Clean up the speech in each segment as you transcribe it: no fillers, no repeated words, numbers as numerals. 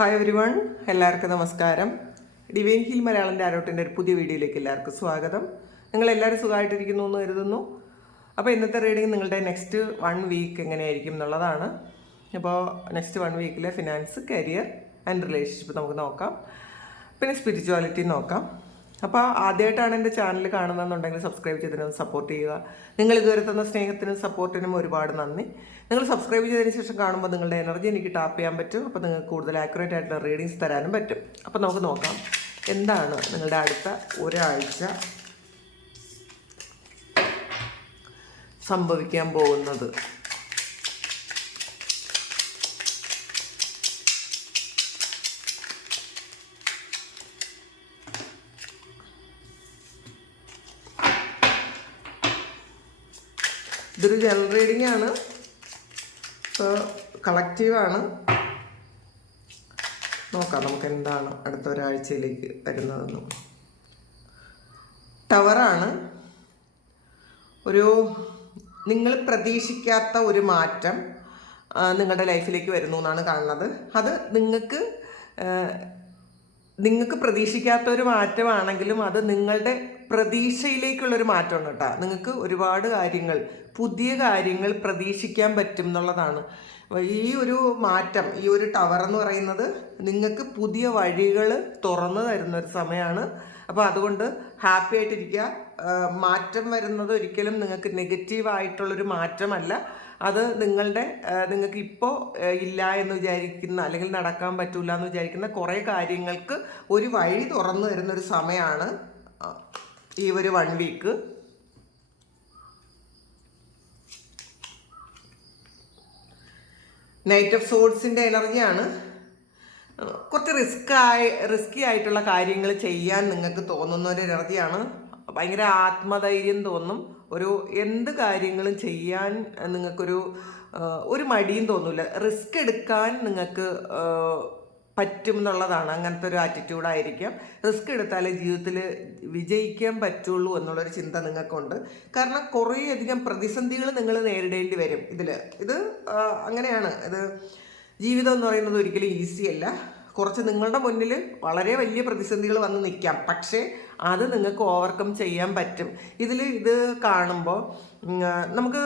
Hi every one, എല്ലാവർക്കും നമസ്കാരം. Divine heal Malayalam ടാരോട്ടിൻ്റെ ഒരു പുതിയ വീഡിയോയിലേക്ക് എല്ലാവർക്കും സ്വാഗതം. നിങ്ങളെല്ലാവരും സുഖമായിട്ടിരിക്കുന്നു എന്ന് കരുതുന്നു. അപ്പോൾ ഇന്നത്തെ റീഡിങ് നിങ്ങളുടെ നെക്സ്റ്റ് 1 വീക്ക് എങ്ങനെയായിരിക്കും എന്നുള്ളതാണ്. അപ്പോൾ നെക്സ്റ്റ് 1 വീക്കിലെ ഫിനാൻസ്, കരിയർ ആൻഡ് റിലേഷൻഷിപ്പ് നമുക്ക് നോക്കാം. പിന്നെ സ്പിരിച്വാലിറ്റി നോക്കാം. അപ്പോൾ ആദ്യമായിട്ടാണ് എൻ്റെ ചാനൽ കാണുന്നതെന്നുണ്ടെങ്കിൽ സബ്സ്ക്രൈബ് ചെയ്തതിനൊന്ന് സപ്പോർട്ട് ചെയ്യുക. നിങ്ങൾ ഇതുവരെ തന്ന സ്നേഹത്തിനും സപ്പോർട്ടിനും ഒരുപാട് നന്ദി. നിങ്ങൾ സബ്സ്ക്രൈബ് ചെയ്തതിന് ശേഷം കാണുമ്പോൾ നിങ്ങളുടെ എനർജി എനിക്ക് ടാപ്പ് ചെയ്യാൻ പറ്റും. അപ്പോൾ നിങ്ങൾക്ക് കൂടുതൽ ആക്യുറേറ്റ് ആയിട്ടുള്ള റീഡിങ്സ് തരാനും പറ്റും. അപ്പോൾ നമുക്ക് നോക്കാം എന്താണ് നിങ്ങളുടെ അടുത്ത ഒരാഴ്ച സംഭവിക്കാൻ പോകുന്നത്. ഇതൊരു ജനറൽ റീഡിംഗ് ആണ്, കളക്റ്റീവാണ്. നോക്കാം നമുക്ക് എന്താണ് അടുത്ത ഒരാഴ്ചയിലേക്ക് വരുന്നതെന്നും. ടവറാണ്. ഒരു നിങ്ങൾ പ്രതീക്ഷിക്കാത്ത ഒരു മാറ്റം നിങ്ങളുടെ ലൈഫിലേക്ക് വരുന്നു എന്നാണ് കാണുന്നത്. അത് നിങ്ങൾക്ക് പ്രതീക്ഷിക്കാത്ത ഒരു മാറ്റമാണെങ്കിലും അത് നിങ്ങളുടെ പ്രതീക്ഷയിലേക്കുള്ളൊരു മാറ്റമാണ് കേട്ടോ. നിങ്ങൾക്ക് ഒരുപാട് കാര്യങ്ങൾ, പുതിയ കാര്യങ്ങൾ പ്രതീക്ഷിക്കാൻ പറ്റും എന്നുള്ളതാണ് ഈ ഒരു മാറ്റം. ഈ ഒരു ടവർ എന്ന് പറയുന്നത് നിങ്ങൾക്ക് പുതിയ വഴികൾ തുറന്നു തരുന്ന ഒരു സമയമാണ്. അപ്പോൾ അതുകൊണ്ട് ഹാപ്പി ആയിട്ടിരിക്കുക. മാറ്റം വരുന്നത് ഒരിക്കലും നിങ്ങൾക്ക് നെഗറ്റീവായിട്ടുള്ളൊരു മാറ്റമല്ല. അത് നിങ്ങൾക്ക് ഇപ്പോൾ ഇല്ല എന്ന് വിചാരിക്കുന്ന, അല്ലെങ്കിൽ നടക്കാൻ പറ്റില്ല എന്ന് വിചാരിക്കുന്ന കുറേ കാര്യങ്ങൾക്ക് ഒരു വഴി തുറന്നു തരുന്നൊരു സമയമാണ് ഈ ഒരു 1 വീക്ക്. നൈറ്റ് ഓഫ് സോഡ്സിൻ്റെ എനർജിയാണ്. കുറച്ച് റിസ്കി ആയിട്ടുള്ള കാര്യങ്ങൾ ചെയ്യാൻ നിങ്ങൾക്ക് തോന്നുന്ന ഒരു എനർജിയാണ്. ഭയങ്കര ആത്മധൈര്യം തോന്നും. എന്ത് കാര്യങ്ങളും ചെയ്യാൻ നിങ്ങൾക്കൊരു മടിയും തോന്നില്ല. റിസ്ക് എടുക്കാൻ നിങ്ങൾക്ക് പറ്റും എന്നുള്ളതാണ്. അങ്ങനത്തെ ഒരു ആറ്റിറ്റ്യൂഡായിരിക്കാം. റിസ്ക് എടുത്താലേ ജീവിതത്തിൽ വിജയിക്കാൻ പറ്റുള്ളൂ എന്നുള്ളൊരു ചിന്ത നിങ്ങൾക്കുണ്ട്. കാരണം കുറേയധികം പ്രതിസന്ധികൾ നിങ്ങൾ നേരിടേണ്ടി വരും ഇത് അങ്ങനെയാണ്. ജീവിതം എന്ന് പറയുന്നത് ഒരിക്കലും ഈസി അല്ല. കുറച്ച് നിങ്ങളുടെ മുന്നിൽ വളരെ വലിയ പ്രതിസന്ധികൾ വന്ന് നിൽക്കാം, പക്ഷേ അത് നിങ്ങൾക്ക് ഓവർകം ചെയ്യാൻ പറ്റും. ഇത് കാണുമ്പോൾ നമുക്ക്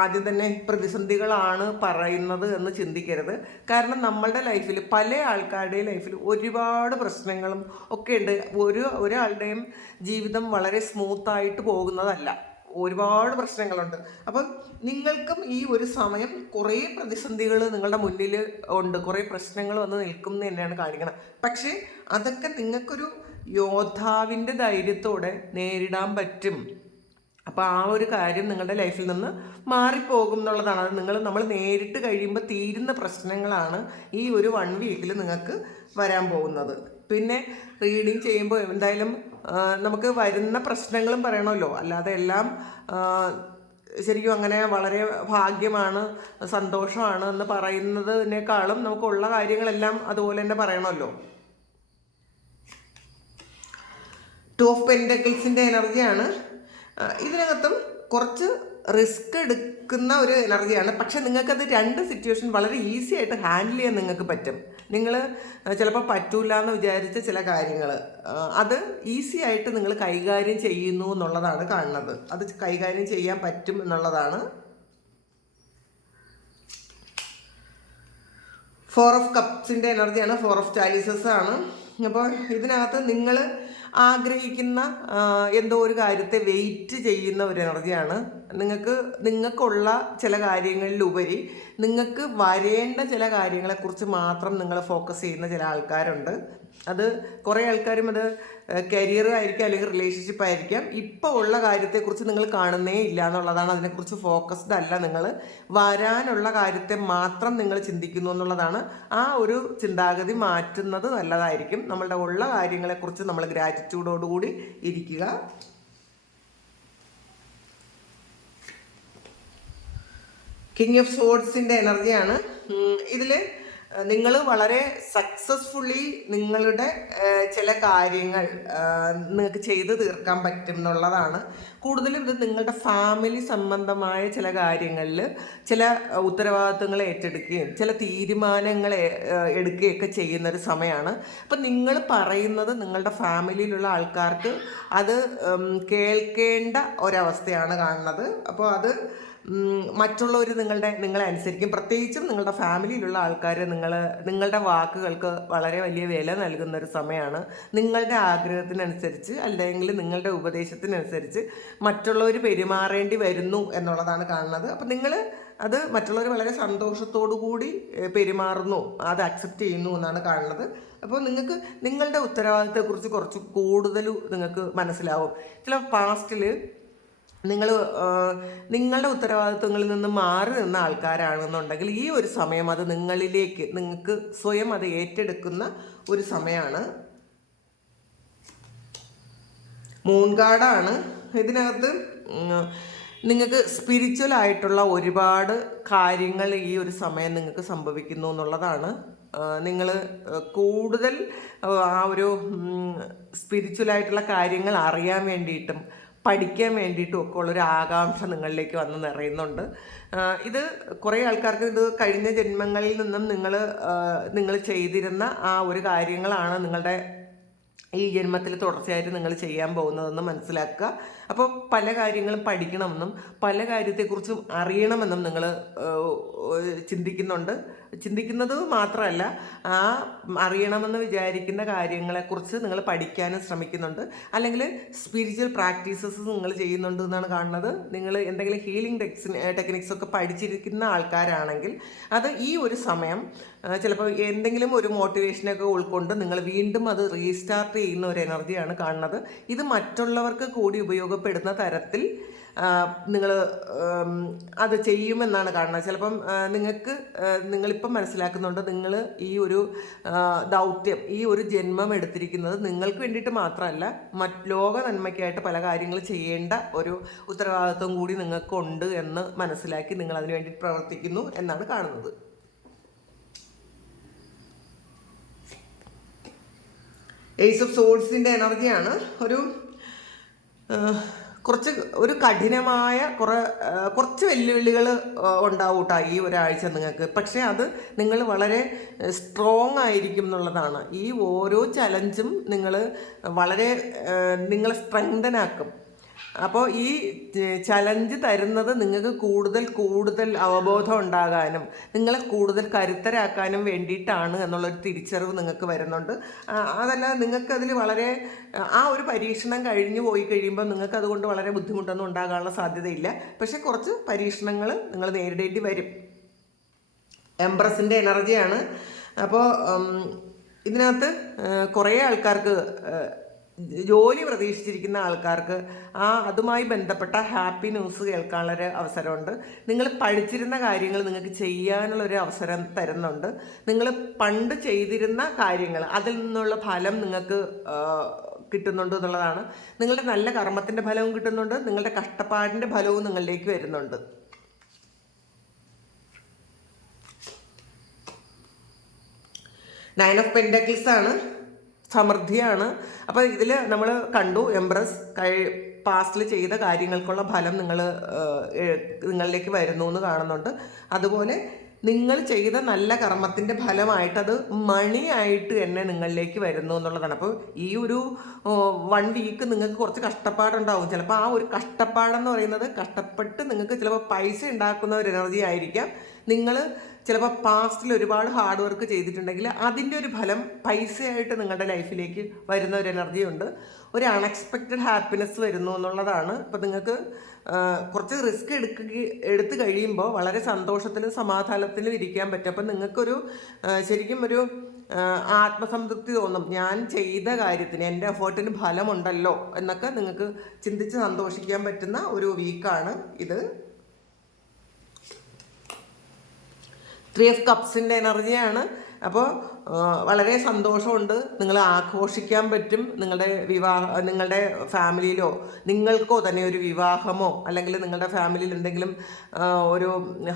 ആദ്യം തന്നെ പ്രതിസന്ധികളാണ് പറയുന്നത് എന്ന് ചിന്തിക്കരുത്. കാരണം നമ്മളുടെ ലൈഫിൽ, പല ആൾക്കാരുടെയും ലൈഫിൽ ഒരുപാട് പ്രശ്നങ്ങളും ഒക്കെ ഉണ്ട്. ഒരാളുടെയും ജീവിതം വളരെ സ്മൂത്തായിട്ട് പോകുന്നതല്ല. ഒരുപാട് പ്രശ്നങ്ങളുണ്ട്. അപ്പം നിങ്ങൾക്കും ഈ ഒരു സമയം കുറേ പ്രതിസന്ധികൾ നിങ്ങളുടെ മുന്നിൽ ഉണ്ട്, കുറേ പ്രശ്നങ്ങൾ വന്ന് നിൽക്കും എന്ന് തന്നെയാണ് കാണിക്കണം. പക്ഷേ അതൊക്കെ നിങ്ങൾക്കൊരു യോദ്ധാവിൻ്റെ ധൈര്യത്തോടെ നേരിടാൻ പറ്റും. അപ്പോൾ ആ ഒരു കാര്യം നിങ്ങളുടെ ലൈഫിൽ നിന്ന് മാറിപ്പോകും എന്നുള്ളതാണ്. അത് നമ്മൾ നേരിട്ട് കഴിയുമ്പോൾ തീരുന്ന പ്രശ്നങ്ങളാണ് ഈ ഒരു 1 വീക്കിൽ നിങ്ങൾക്ക് വരാൻ പോകുന്നത്. പിന്നെ റീഡിങ് ചെയ്യുമ്പോൾ എന്തായാലും നമുക്ക് വരുന്ന പ്രശ്നങ്ങളും പറയണമല്ലോ. അല്ലാതെ എല്ലാം ശരിക്കും അങ്ങനെ വളരെ ഭാഗ്യമാണ്, സന്തോഷമാണ് എന്ന് പറയുന്നതിനേക്കാളും നമുക്കുള്ള കാര്യങ്ങളെല്ലാം അതുപോലെ തന്നെ പറയണമല്ലോ. 2 ഓഫ് പെൻറ്റക്കിൾസിൻ്റെ എനർജിയാണ്. ഇതിനകത്തും കുറച്ച് റിസ്ക് എടുക്കുന്ന ഒരു എനർജിയാണ്. പക്ഷെ നിങ്ങൾക്കത് 2 സിറ്റുവേഷൻ വളരെ ഈസി ആയിട്ട് ഹാൻഡിൽ ചെയ്യാൻ നിങ്ങൾക്ക് പറ്റും. നിങ്ങൾ ചിലപ്പോൾ പറ്റൂല എന്ന് വിചാരിച്ച ചില കാര്യങ്ങൾ അത് ഈസി ആയിട്ട് നിങ്ങൾ കൈകാര്യം ചെയ്യുന്നു എന്നുള്ളതാണ് കാണുന്നത്. അത് കൈകാര്യം ചെയ്യാൻ പറ്റും എന്നുള്ളതാണ്. 4 ഓഫ് കപ്സിൻ്റെ എനർജിയാണ്. 4 ഓഫ് ചാലിസസ് ആണ്. അപ്പോൾ ഇതിനകത്ത് നിങ്ങൾ ആഗ്രഹിക്കുന്ന എന്തോ ഒരു കാര്യത്തെ വെയിറ്റ് ചെയ്യുന്ന ഒരു എനർജിയാണ്. നിങ്ങൾക്കുള്ള ചില കാര്യങ്ങളിലുപരി നിങ്ങൾക്ക് വരേണ്ട ചില കാര്യങ്ങളെക്കുറിച്ച് മാത്രം നിങ്ങൾ ഫോക്കസ് ചെയ്യുന്ന ചില ആൾക്കാരുണ്ട്. അത് കുറേ ആൾക്കാരും അത് കരിയർ ആയിരിക്കാം, അല്ലെങ്കിൽ റിലേഷൻഷിപ്പ് ആയിരിക്കാം. ഇപ്പോൾ ഉള്ള കാര്യത്തെക്കുറിച്ച് നിങ്ങൾ കാണുന്നേ ഇല്ല എന്നുള്ളതാണ്. അതിനെക്കുറിച്ച് ഫോക്കസ്ഡ് അല്ല. നിങ്ങൾ വരാനുള്ള കാര്യത്തെ മാത്രം നിങ്ങൾ ചിന്തിക്കുന്നു എന്നുള്ളതാണ്. ആ ഒരു ചിന്താഗതി മാറ്റുന്നത് നല്ലതായിരിക്കും. നമ്മളുടെ ഉള്ള കാര്യങ്ങളെക്കുറിച്ച് നമ്മൾ ഗ്രാറ്റിറ്റ്യൂഡോടുകൂടി ഇരിക്കുക. കിങ് ഓഫ് സോഡ്സിൻ്റെ എനർജിയാണ്. ഇതിൽ നിങ്ങൾ വളരെ സക്സസ്ഫുള്ളി നിങ്ങളുടെ ചില കാര്യങ്ങൾ നിങ്ങൾക്ക് ചെയ്തു തീർക്കാൻ പറ്റും എന്നുള്ളതാണ്. കൂടുതലും ഇത് നിങ്ങളുടെ ഫാമിലി സംബന്ധമായ ചില കാര്യങ്ങളിൽ ചില ഉത്തരവാദിത്തങ്ങൾ ഏറ്റെടുക്കുകയും ചില തീരുമാനങ്ങൾ എടുക്കുകയൊക്കെ ചെയ്യുന്നൊരു സമയമാണ്. അപ്പം നിങ്ങൾ പറയുന്നത് നിങ്ങളുടെ ഫാമിലിയിലുള്ള ആൾക്കാർക്ക് അത് കേൾക്കേണ്ട ഒരവസ്ഥയാണ് കാണുന്നത്. അപ്പോൾ അത് മറ്റുള്ളവർ നിങ്ങളെ അനുസരിക്കും. പ്രത്യേകിച്ചും നിങ്ങളുടെ ഫാമിലിയിലുള്ള ആൾക്കാർ നിങ്ങളുടെ വാക്കുകൾക്ക് വളരെ വലിയ വില നൽകുന്ന ഒരു സമയമാണ്. നിങ്ങളുടെ ആഗ്രഹത്തിനനുസരിച്ച് അല്ലെങ്കിൽ നിങ്ങളുടെ ഉപദേശത്തിനനുസരിച്ച് മറ്റുള്ളവർ പെരുമാറേണ്ടി വരുന്നു എന്നുള്ളതാണ് കാണുന്നത്. അപ്പം നിങ്ങൾ അത് മറ്റുള്ളവർ വളരെ സന്തോഷത്തോടു കൂടി പെരുമാറുന്നു, അത് അക്സെപ്റ്റ് ചെയ്യുന്നു എന്നാണ് കാണുന്നത്. അപ്പോൾ നിങ്ങൾക്ക് നിങ്ങളുടെ ഉത്തരവാദിത്തത്തെക്കുറിച്ച് കുറച്ച് കൂടുതൽ നിങ്ങൾക്ക് മനസ്സിലാവും. ചില പാസ്റ്റിൽ നിങ്ങളുടെ ഉത്തരവാദിത്വങ്ങളിൽ നിന്ന് മാറി നിന്ന ആൾക്കാരാണെന്നുണ്ടെങ്കിൽ ഈ ഒരു സമയം അത് നിങ്ങൾക്ക് സ്വയം അത് ഏറ്റെടുക്കുന്ന ഒരു സമയമാണ്. മൂൺ കാർഡാണ് ഇതിനകത്ത്. നിങ്ങൾക്ക് സ്പിരിച്വൽ ആയിട്ടുള്ള ഒരുപാട് കാര്യങ്ങൾ ഈ ഒരു സമയം നിങ്ങൾക്ക് സംഭവിക്കുന്നു എന്നുള്ളതാണ്. നിങ്ങൾ കൂടുതൽ ആ ഒരു സ്പിരിച്വലായിട്ടുള്ള കാര്യങ്ങൾ അറിയാൻ വേണ്ടിയിട്ടും പഠിക്കാൻ വേണ്ടിയിട്ടും ഒക്കെ ഉള്ളൊരു ആകാംക്ഷ നിങ്ങളിലേക്ക് വന്ന് നിറയുന്നുണ്ട്. ഇത് കുറേ ആൾക്കാർക്ക് ഇത് കഴിഞ്ഞ ജന്മങ്ങളിൽ നിന്നും നിങ്ങൾ ചെയ്തിരുന്ന ആ ഒരു കാര്യങ്ങളാണ് നിങ്ങളുടെ ഈ ജന്മത്തിൽ തുടർച്ചയായിട്ട് നിങ്ങൾ ചെയ്യാൻ പോകുന്നതെന്ന് മനസ്സിലാക്കുക. അപ്പോൾ പല കാര്യങ്ങളും പഠിക്കണമെന്നും പല കാര്യത്തെക്കുറിച്ചും അറിയണമെന്നും നിങ്ങൾ ചിന്തിക്കുന്നത് മാത്രമല്ല, ആ അറിയണമെന്ന് വിചാരിക്കുന്ന കാര്യങ്ങളെക്കുറിച്ച് നിങ്ങൾ പഠിക്കാനും ശ്രമിക്കുന്നുണ്ട്. അല്ലെങ്കിൽ സ്പിരിച്വൽ പ്രാക്ടീസസ് നിങ്ങൾ ചെയ്യുന്നുണ്ട് എന്നാണ് കാണുന്നത്. നിങ്ങൾ എന്തെങ്കിലും ഹീലിംഗ് ടെക്നിക്സ് ഒക്കെ പഠിച്ചിരിക്കുന്ന ആൾക്കാരാണെങ്കിൽ അത് ഈ ഒരു സമയം ചിലപ്പോൾ എന്തെങ്കിലും ഒരു മോട്ടിവേഷനൊക്കെ ഉൾക്കൊണ്ട് നിങ്ങൾ വീണ്ടും അത് റീസ്റ്റാർട്ട് ചെയ്യുന്ന ഒരു എനർജിയാണ് കാണുന്നത്. ഇത് മറ്റുള്ളവർക്ക് കൂടി ഉപയോഗപ്പെടുന്ന തരത്തിൽ നിങ്ങൾ അത് ചെയ്യുമെന്നാണ് കാണുന്നത്. ചിലപ്പം നിങ്ങളിപ്പം മനസ്സിലാക്കുന്നുണ്ട് നിങ്ങൾ ഈ ഒരു ദൗത്യം, ഈ ഒരു ജന്മം എടുത്തിരിക്കുന്നത് നിങ്ങൾക്ക് വേണ്ടിയിട്ട് മാത്രമല്ല, ലോക നന്മയ്ക്കായിട്ട് പല കാര്യങ്ങൾ ചെയ്യേണ്ട ഒരു ഉത്തരവാദിത്വം കൂടി നിങ്ങൾക്കുണ്ട് എന്ന് മനസ്സിലാക്കി നിങ്ങൾ അതിനു വേണ്ടി പ്രവർത്തിക്കുന്നു എന്നാണ് കാണുന്നത്. ഏസ് ഓഫ് സോൾസിൻ്റെ എനർജിയാണ്. ഒരു കഠിനമായ കുറച്ച് വെല്ലുവിളികൾ ഉണ്ടാവും കേട്ടോ ഈ ഒരാഴ്ച നിങ്ങൾക്ക്. പക്ഷേ അത് നിങ്ങൾ വളരെ സ്ട്രോങ് ആയിരിക്കും എന്നുള്ളതാണ്. ഈ ഓരോ ചലഞ്ചും നിങ്ങളെ സ്ട്രെങ്തൻ ആക്കും. അപ്പോൾ ഈ ചലഞ്ച് തരുന്നത് നിങ്ങൾക്ക് കൂടുതൽ അവബോധം ഉണ്ടാകാനും നിങ്ങളെ കൂടുതൽ കരുത്തരാക്കാനും വേണ്ടിയിട്ടാണ് എന്നുള്ളൊരു തിരിച്ചറിവ് നിങ്ങൾക്ക് വരുന്നുണ്ട്. അതല്ല, നിങ്ങൾക്കതിൽ വളരെ ആ ഒരു പരീക്ഷണം കഴിഞ്ഞു പോയി കഴിയുമ്പോൾ നിങ്ങൾക്ക് അതുകൊണ്ട് വളരെ ബുദ്ധിമുട്ടൊന്നും ഉണ്ടാകാനുള്ള സാധ്യതയില്ല. പക്ഷെ കുറച്ച് പരീക്ഷണങ്ങൾ നിങ്ങൾ നേരിടേണ്ടി വരും. എംപ്രസിൻ്റെ എനർജിയാണ്. അപ്പോൾ ഇതിനകത്ത് കുറേ ആൾക്കാർക്ക് ജോലി പ്രതീക്ഷിച്ചിരിക്കുന്ന ആൾക്കാർക്ക് അതുമായി ബന്ധപ്പെട്ട ഹാപ്പി ന്യൂസ് കേൾക്കാനുള്ളൊരു അവസരമുണ്ട്. നിങ്ങൾ പഠിച്ചിരുന്ന കാര്യങ്ങൾ നിങ്ങൾക്ക് ചെയ്യാനുള്ളൊരു അവസരം തരുന്നുണ്ട്. നിങ്ങൾ പണ്ട് ചെയ്തിരുന്ന കാര്യങ്ങൾ അതിൽ നിന്നുള്ള ഫലം നിങ്ങൾക്ക് കിട്ടുന്നുണ്ട് എന്നുള്ളതാണ്. നിങ്ങളുടെ നല്ല കർമ്മത്തിൻ്റെ ഫലവും കിട്ടുന്നുണ്ട്, നിങ്ങളുടെ കഷ്ടപ്പാടിൻ്റെ ഫലവും നിങ്ങളിലേക്ക് വരുന്നുണ്ട്. നയൻ ഓഫ് പെൻറ്റക്കിൾസ് ആണ്, സമൃദ്ധിയാണ്. അപ്പോൾ ഇതിൽ നമ്മൾ കണ്ടു എംപ്രസ് പാസ്റ്റിൽ ചെയ്ത കാര്യങ്ങൾക്കുള്ള ഫലം നിങ്ങളിലേക്ക് വരുന്നു എന്ന് കാണുന്നുണ്ട്. അതുപോലെ നിങ്ങൾ ചെയ്ത നല്ല കർമ്മത്തിൻ്റെ ഫലമായിട്ടത് മണിയായിട്ട് തന്നെ നിങ്ങളിലേക്ക് വരുന്നു എന്നുള്ളതാണ്. അപ്പോൾ ഈ ഒരു 1 വീക്ക് നിങ്ങൾക്ക് കുറച്ച് കഷ്ടപ്പാടുണ്ടാവും. ചിലപ്പോൾ ആ ഒരു കഷ്ടപ്പാടെന്ന് പറയുന്നത് കഷ്ടപ്പെട്ട് നിങ്ങൾക്ക് ചിലപ്പോൾ പൈസ ഉണ്ടാക്കുന്ന ഒരു എനർജി ആയിരിക്കാം. നിങ്ങൾ ചിലപ്പോൾ പാസ്റ്റിൽ ഒരുപാട് ഹാർഡ് വർക്ക് ചെയ്തിട്ടുണ്ടെങ്കിൽ അതിൻ്റെ ഒരു ഫലം പൈസയായിട്ട് നിങ്ങളുടെ ലൈഫിലേക്ക് വരുന്ന ഒരു എനർജി ഉണ്ട്. ഒരു അൺഎക്സ്പെക്റ്റഡ് ഹാപ്പിനെസ് വരുന്നു എന്നുള്ളതാണ്. അപ്പോൾ നിങ്ങൾക്ക് കുറച്ച് റിസ്ക് എടുത്ത് കഴിയുമ്പോൾ വളരെ സന്തോഷത്തിലും സമാധാനത്തിലും ഇരിക്കാൻ പറ്റും. അപ്പം നിങ്ങൾക്കൊരു ശരിക്കും ഒരു ആത്മസംതൃപ്തി തോന്നും. ഞാൻ ചെയ്ത കാര്യത്തിന് എൻ്റെ എഫേർട്ടിന് ഫലമുണ്ടല്ലോ എന്നൊക്കെ നിങ്ങൾക്ക് ചിന്തിച്ച് സന്തോഷിക്കാൻ പറ്റുന്ന ഒരു വീക്കാണ് ഇത്. 3 ഓഫ് കപ്സിൻ്റെ എനർജിയാണ്. അപ്പോൾ വളരെ സന്തോഷമുണ്ട്. നിങ്ങൾ ആഘോഷിക്കാൻ പറ്റും. നിങ്ങളുടെ ഫാമിലിയിലോ നിങ്ങൾക്കോ തന്നെ ഒരു വിവാഹമോ അല്ലെങ്കിൽ നിങ്ങളുടെ ഫാമിലിയിൽ എന്തെങ്കിലും ഒരു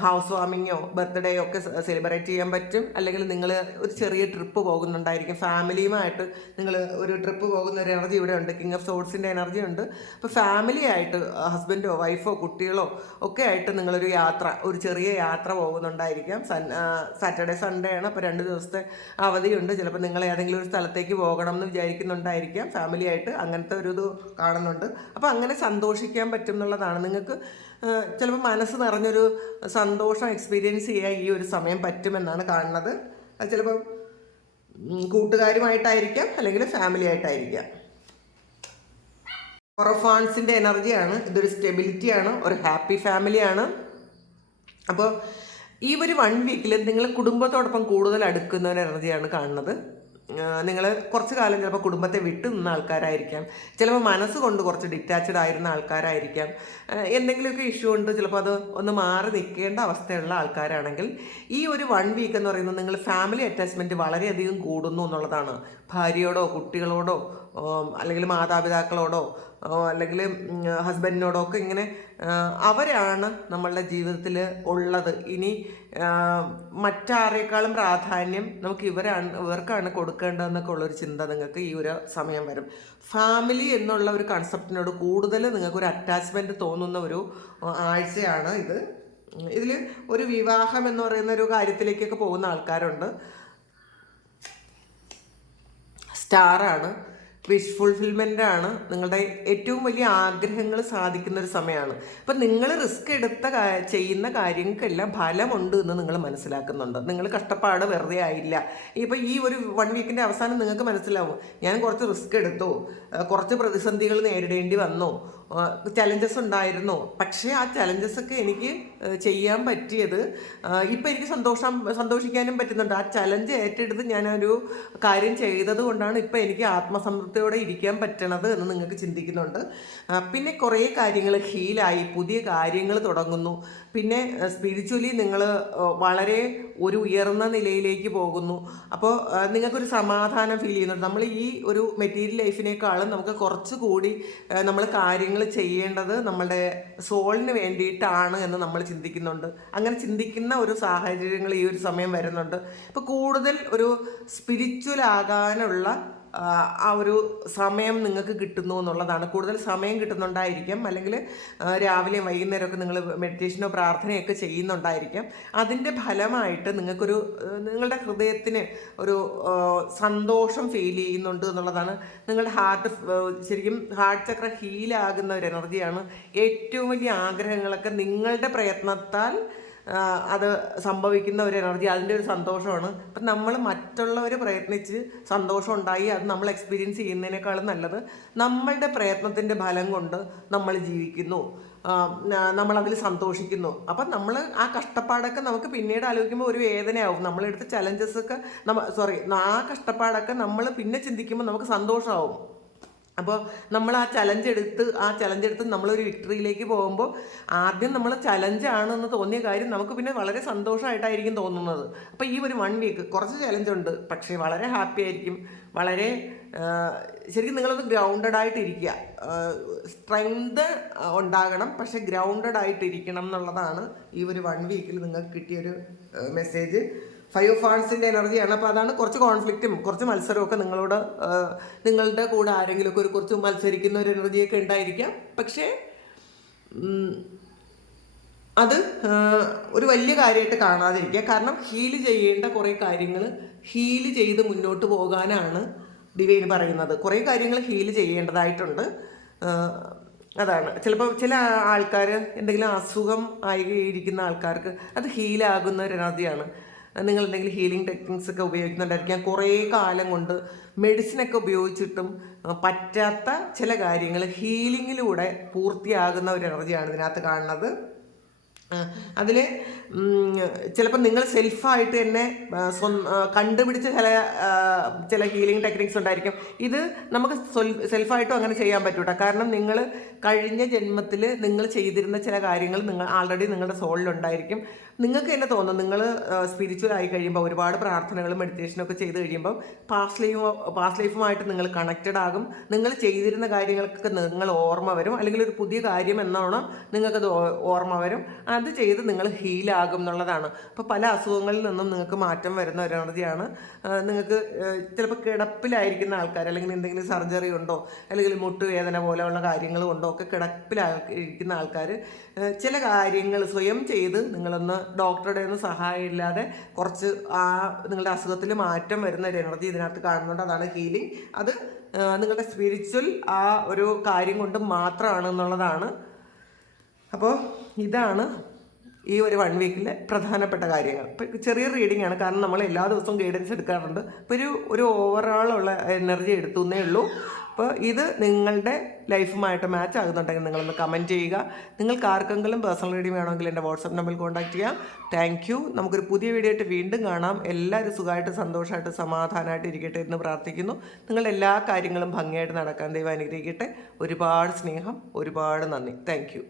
ഹൗസ് വാമിങ്ങോ ബർത്ത്ഡേയോ ഒക്കെ സെലിബ്രേറ്റ് ചെയ്യാൻ പറ്റും. അല്ലെങ്കിൽ നിങ്ങൾ ഒരു ചെറിയ ട്രിപ്പ് പോകുന്നുണ്ടായിരിക്കും ഫാമിലിയുമായിട്ട്. നിങ്ങൾ ഒരു ട്രിപ്പ് പോകുന്ന ഒരു എനർജി ഇവിടെ ഉണ്ട്. കിങ് ഓഫ് സോഡ്സിൻ്റെ എനർജി ഉണ്ട്. അപ്പോൾ ഫാമിലി ആയിട്ട് ഹസ്ബൻഡോ വൈഫോ കുട്ടികളോ ഒക്കെ ആയിട്ട് നിങ്ങളൊരു ഒരു ചെറിയ യാത്ര പോകുന്നുണ്ടായിരിക്കാം. സാറ്റർഡേ സൺഡേ ആണ്. അപ്പോൾ 2 ദിവസത്തെ അവധിയുണ്ട്. ചിലപ്പോൾ നിങ്ങൾ ഏതെങ്കിലും ഒരു സ്ഥലത്തേക്ക് പോകണം എന്ന് വിചാരിക്കുന്നുണ്ടായിരിക്കാം ഫാമിലി ആയിട്ട്. അങ്ങനത്തെ ഒരു ഇത് കാണുന്നുണ്ട്. അപ്പോൾ അങ്ങനെ സന്തോഷിക്കാൻ പറ്റും എന്നുള്ളതാണ്. നിങ്ങൾക്ക് ചിലപ്പോൾ മനസ്സ് നിറഞ്ഞൊരു സന്തോഷം എക്സ്പീരിയൻസ് ചെയ്യാൻ ഈ ഒരു സമയം പറ്റുമെന്നാണ് കാണുന്നത്. അത് ചിലപ്പോൾ കൂട്ടുകാരുമായിട്ടായിരിക്കാം അല്ലെങ്കിൽ ഫാമിലി ആയിട്ടായിരിക്കാം. കൊറോഫാൻസിൻ്റെ എനർജിയാണ്. ഇതൊരു സ്റ്റെബിലിറ്റിയാണ്, ഒരു ഹാപ്പി ഫാമിലിയാണ്. അപ്പോൾ ഈ ഒരു 1 വീക്കിൽ നിങ്ങൾ കുടുംബത്തോടൊപ്പം കൂടുതൽ അടുക്കുന്ന ഒരു എനർജിയാണ് കാണുന്നത്. നിങ്ങൾ കുറച്ച് കാലം ചിലപ്പോൾ കുടുംബത്തെ വിട്ടു നിന്ന ആൾക്കാരായിരിക്കാം. ചിലപ്പോൾ മനസ്സുകൊണ്ട് കുറച്ച് ഡിറ്റാച്ച്ഡ് ആയിരുന്ന ആൾക്കാരായിരിക്കാം. എന്തെങ്കിലുമൊക്കെ ഇഷ്യൂ ഉണ്ട്, ചിലപ്പോൾ അത് ഒന്ന് മാറി നിൽക്കേണ്ട അവസ്ഥയുള്ള ആൾക്കാരാണെങ്കിൽ ഈ ഒരു 1 വീക്ക് എന്ന് പറയുന്നത് നിങ്ങൾ ഫാമിലി അറ്റാച്ച്മെൻറ്റ് വളരെയധികം കൂടുന്നു എന്നുള്ളതാണ്. ഭാര്യയോടോ കുട്ടികളോടോ അല്ലെങ്കിൽ മാതാപിതാക്കളോടോ അല്ലെങ്കിൽ ഹസ്ബൻഡിനോടോ ഒക്കെ ഇങ്ങനെ അവരാണ് നമ്മളുടെ ജീവിതത്തിൽ ഉള്ളത്. ഇനി മറ്റാരേക്കാളും പ്രാധാന്യം നമുക്ക് ഇവർക്കാണ് കൊടുക്കേണ്ടതെന്നൊക്കെ ഉള്ളൊരു ചിന്ത നിങ്ങൾക്ക് ഈ ഒരു സമയം വരും. ഫാമിലി എന്നുള്ള ഒരു കൺസെപ്റ്റിനോട് കൂടുതൽ നിങ്ങൾക്കൊരു അറ്റാച്ച്മെൻറ്റ് തോന്നുന്ന ഒരു ആഴ്ചയാണ് ഇത്. ഇതിൽ ഒരു വിവാഹം എന്ന് പറയുന്ന ഒരു കാര്യത്തിലേക്കൊക്കെ പോകുന്ന ആൾക്കാരുണ്ട്. സ്റ്റാറാണ്, വിഷ് ഫുൾഫിൽമെൻ്റാണ്. നിങ്ങളുടെ ഏറ്റവും വലിയ ആഗ്രഹങ്ങൾ സാധിക്കുന്ന ഒരു സമയമാണ്. അപ്പം നിങ്ങൾ റിസ്ക് എടുത്ത ചെയ്യുന്ന കാര്യങ്ങൾക്കെല്ലാം ഫലമുണ്ട് എന്ന് നിങ്ങൾ മനസ്സിലാക്കുന്നുണ്ട്. നിങ്ങൾ കഷ്ടപ്പാട് വെറുതെ ആയില്ല. ഇപ്പം ഈ ഒരു 1 വീക്കിൻ്റെ അവസാനം നിങ്ങൾക്ക് മനസ്സിലാവും, ഞാൻ കുറച്ച് റിസ്ക് എടുത്തു, കുറച്ച് പ്രതിസന്ധികൾ നേരിടേണ്ടി വന്നു, ചലഞ്ചസ് ഉണ്ടായിരുന്നു. പക്ഷേ ആ ചലഞ്ചസൊക്കെ എനിക്ക് ചെയ്യാൻ പറ്റിയത് ഇപ്പം എനിക്ക് സന്തോഷിക്കാനും പറ്റുന്നുണ്ട്. ആ ചലഞ്ച് ഏറ്റെടുത്ത് ഞാനൊരു കാര്യം ചെയ്തത് കൊണ്ടാണ് ഇപ്പം എനിക്ക് ആത്മസംതൃപ്തിയോടെ ഇരിക്കാൻ പറ്റണത് എന്ന് നിങ്ങൾക്ക് ചിന്തിക്കുന്നുണ്ട്. പിന്നെ കുറേ കാര്യങ്ങൾ ഹീലായി, പുതിയ കാര്യങ്ങൾ തുടങ്ങുന്നു. പിന്നെ സ്പിരിച്വലി നിങ്ങൾ വളരെ ഒരു ഉയർന്ന നിലയിലേക്ക് പോകുന്നു. അപ്പോൾ നിങ്ങൾക്കൊരു സമാധാനം ഫീൽ ചെയ്യുന്നുണ്ട്. നമ്മൾ ഈ ഒരു മെറ്റീരിയൽ ലൈഫിനേക്കാളും നമുക്ക് കുറച്ചുകൂടി നമ്മൾ കാര്യങ്ങൾ ചെയ്യേണ്ടത് നമ്മളുടെ സോളിന് വേണ്ടിയിട്ടാണ് എന്ന് നമ്മൾ ചിന്തിക്കുന്നുണ്ട്. അങ്ങനെ ചിന്തിക്കുന്ന ഒരു സാഹചര്യങ്ങൾ ഈ ഒരു സമയം വരുന്നുണ്ട്. ഇപ്പോൾ കൂടുതൽ ഒരു സ്പിരിച്വൽ ആകാനുള്ള ആ ഒരു സമയം നിങ്ങൾക്ക് കിട്ടുന്നു എന്നുള്ളതാണ്. കൂടുതൽ സമയം കിട്ടുന്നുണ്ടായിരിക്കാം. അല്ലെങ്കിൽ രാവിലെയും വൈകുന്നേരമൊക്കെ നിങ്ങൾ മെഡിറ്റേഷനോ പ്രാർത്ഥനയൊക്കെ ചെയ്യുന്നുണ്ടായിരിക്കാം. അതിൻ്റെ ഫലമായിട്ട് നിങ്ങളുടെ ഹൃദയത്തിന് ഒരു സന്തോഷം ഫീൽ ചെയ്യുന്നുണ്ട് എന്നുള്ളതാണ്. നിങ്ങളുടെ ശരിക്കും ഹാർട്ട് ചക്ര ഹീലാകുന്ന ഒരു എനർജിയാണ്. ഏറ്റവും വലിയ ആഗ്രഹങ്ങളൊക്കെ നിങ്ങളുടെ പ്രയത്നത്താൽ അത് സംഭവിക്കുന്ന ഒരു എനർജി, അതിൻ്റെ ഒരു സന്തോഷമാണ്. അപ്പം നമ്മൾ മറ്റുള്ളവർ പ്രയത്നിച്ച് സന്തോഷം ഉണ്ടായി അത് നമ്മൾ എക്സ്പീരിയൻസ് ചെയ്യുന്നതിനേക്കാളും നല്ലത് നമ്മളുടെ പ്രയത്നത്തിൻ്റെ ഫലം കൊണ്ട് നമ്മൾ ജീവിക്കുന്നു, നമ്മളതിൽ സന്തോഷിക്കുന്നു. അപ്പം നമ്മൾ ആ കഷ്ടപ്പാടൊക്കെ നമുക്ക് പിന്നീട് ആലോചിക്കുമ്പോൾ ഒരു വേദനയാവും. നമ്മളെടുത്ത ചലഞ്ചസൊക്കെ ആ കഷ്ടപ്പാടൊക്കെ നമ്മൾ പിന്നെ ചിന്തിക്കുമ്പോൾ നമുക്ക് സന്തോഷമാവും. അപ്പോൾ നമ്മൾ ആ ചലഞ്ച് എടുത്ത് നമ്മളൊരു വിക്ടറിയിലേക്ക് പോകുമ്പോൾ ആദ്യം നമ്മൾ ചലഞ്ചാണെന്ന് തോന്നിയ കാര്യം നമുക്ക് പിന്നെ വളരെ സന്തോഷമായിട്ടായിരിക്കും തോന്നുന്നത്. അപ്പോൾ ഈ ഒരു 1 വീക്ക് കുറച്ച് ചലഞ്ചുണ്ട്, പക്ഷേ വളരെ ഹാപ്പി ആയിരിക്കും. വളരെ ശരിക്കും നിങ്ങളൊന്ന് ഗ്രൗണ്ടഡ് ആയിട്ടിരിക്കുക. സ്ട്രെങ്ത് ഉണ്ടാകണം, പക്ഷേ ഗ്രൗണ്ടഡ് ആയിട്ടിരിക്കണം എന്നുള്ളതാണ് ഈ ഒരു 1 വീക്കിൽ നിങ്ങൾക്ക് കിട്ടിയൊരു മെസ്സേജ്. 5 ഓഫ് വാൻഡ്സിൻ്റെ എനർജിയാണ്. അപ്പോൾ അതാണ് കുറച്ച് കോൺഫ്ലിക്റ്റും കുറച്ച് മത്സരമൊക്കെ നിങ്ങളുടെ കൂടെ ആരെങ്കിലുമൊക്കെ കുറച്ച് മത്സരിക്കുന്ന ഒരു എനർജിയൊക്കെ ഉണ്ടായിരിക്കാം. പക്ഷേ അത് ഒരു വലിയ കാര്യമായിട്ട് കാണാതിരിക്കുക. കാരണം ഹീൽ ചെയ്യേണ്ട കുറേ കാര്യങ്ങൾ ഹീൽ ചെയ്ത് മുന്നോട്ട് പോകാനാണ് ഡിവൈൻ പറയുന്നത്. കുറേ കാര്യങ്ങൾ ഹീൽ ചെയ്യേണ്ടതായിട്ടുണ്ട്. അതാണ് ചിലപ്പോൾ ചില ആൾക്കാർ എന്തെങ്കിലും അസുഖം ആയിരിക്കുന്ന ആൾക്കാർക്ക് അത് ഹീലാകുന്ന ഒരു എനർജിയാണ്. നിങ്ങൾ എന്തെങ്കിലും ഹീലിംഗ് ടെക്നിക്സ് ഒക്കെ ഉപയോഗിക്കുന്നുണ്ടായിരിക്കാം. കുറേ കാലം കൊണ്ട് മെഡിസിനൊക്കെ ഉപയോഗിച്ചിട്ടും പറ്റാത്ത ചില കാര്യങ്ങൾ ഹീലിങ്ങിലൂടെ പൂർത്തിയാകുന്ന ഒരു എനർജിയാണ് ഇതിനകത്ത് കാണുന്നത്. അതിൽ ചിലപ്പോൾ നിങ്ങൾ സെൽഫായിട്ട് തന്നെ കണ്ടുപിടിച്ച ചില ഹീലിംഗ് ടെക്നിക്സ് ഉണ്ടായിരിക്കും. ഇത് നമുക്ക് സെൽഫായിട്ടും അങ്ങനെ ചെയ്യാൻ പറ്റൂട്ടോ. കാരണം നിങ്ങൾ കഴിഞ്ഞ ജന്മത്തിൽ നിങ്ങൾ ചെയ്തിരുന്ന ചില കാര്യങ്ങൾ ആൾറെഡി നിങ്ങളുടെ സോളിലുണ്ടായിരിക്കും. നിങ്ങൾക്ക് തന്നെ തോന്നും നിങ്ങൾ സ്പിരിച്വൽ ആയി കഴിയുമ്പോൾ ഒരുപാട് പ്രാർത്ഥനകളും മെഡിറ്റേഷനൊക്കെ ചെയ്ത് കഴിയുമ്പോൾ പാസ്റ്റ് ലൈഫുമായിട്ട് നിങ്ങൾ കണക്റ്റഡ് ആകും. നിങ്ങൾ ചെയ്തിരുന്ന കാര്യങ്ങൾക്ക് നിങ്ങൾ ഓർമ്മ വരും, അല്ലെങ്കിൽ ഒരു പുതിയ കാര്യം എന്നോണം നിങ്ങൾക്കത് ഓർമ്മ വരും. അത് ചെയ്ത് നിങ്ങൾ ഹീലാകും എന്നുള്ളതാണ്. അപ്പോൾ പല അസുഖങ്ങളിൽ നിന്നും നിങ്ങൾക്ക് മാറ്റം വരുന്ന ഒരു എനർജിയാണ്. നിങ്ങൾക്ക് ചിലപ്പോൾ കിടപ്പിലായിരിക്കുന്ന ആൾക്കാർ, അല്ലെങ്കിൽ എന്തെങ്കിലും സർജറി ഉണ്ടോ, അല്ലെങ്കിൽ മുട്ടുവേദന പോലെയുള്ള കാര്യങ്ങൾ കൊണ്ടോ ഒക്കെ കിടപ്പിലായിരിക്കുന്ന ആൾക്കാർ ചില കാര്യങ്ങൾ സ്വയം ചെയ്ത് നിങ്ങളൊന്ന് ഡോക്ടറുടെ ഒന്നും സഹായം ഇല്ലാതെ കുറച്ച് നിങ്ങളുടെ അസുഖത്തിൽ മാറ്റം വരുന്ന ഒരു എനർജി ഇതിനകത്ത് കാണുന്നുണ്ട്. അതാണ് ഹീലിംഗ്. അത് നിങ്ങളുടെ സ്പിരിച്വൽ ആ ഒരു കാര്യം കൊണ്ട് മാത്രമാണ് എന്നുള്ളതാണ്. അപ്പോൾ ഇതാണ് ഈ ഒരു 1 വീക്കിലെ പ്രധാനപ്പെട്ട കാര്യങ്ങൾ. ഇപ്പം ചെറിയ റീഡിംഗ് ആണ്, കാരണം നമ്മൾ എല്ലാ ദിവസവും ഗൈഡൻസ് എടുക്കാറുണ്ട്. അപ്പോൾ ഒരു ഓവറോളുള്ള എനർജി എടുത്തുന്നേ ഉള്ളൂ. അപ്പോൾ ഇത് നിങ്ങളുടെ ലൈഫുമായിട്ട് മാച്ച് ആകുന്നുണ്ടെങ്കിൽ നിങ്ങളൊന്ന് കമൻറ്റ് ചെയ്യുക. നിങ്ങൾക്ക് ആർക്കെങ്കിലും പേഴ്സണൽ റീഡിംഗ് വേണമെങ്കിൽ എൻ്റെ വാട്സപ്പ് നമ്പറിൽ കോൺടാക്ട് ചെയ്യാം. Thank you. നമുക്കൊരു പുതിയ വീഡിയോ ആയിട്ട് വീണ്ടും കാണാം. എല്ലാവരും സുഖമായിട്ട് സന്തോഷമായിട്ട് സമാധാനമായിട്ട് ഇരിക്കട്ടെ എന്ന് പ്രാർത്ഥിക്കുന്നു. നിങ്ങളുടെ എല്ലാ കാര്യങ്ങളും ഭംഗിയായിട്ട് നടക്കാൻ ദൈവം അനുഗ്രഹിക്കട്ടെ. ഒരുപാട് സ്നേഹം, ഒരുപാട് നന്ദി. Thank you.